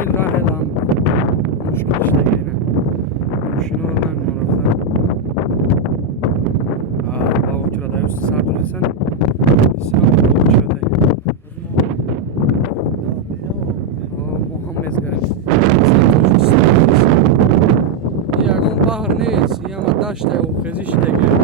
مسیر راه هم مشکلش دیگه اینه. ماشینا من رفتن با چرا دایوست سر دوریسن سلام با چرا دای مهم مزگرم یکم بحر نیست یه ما داشته و خزیش دیگه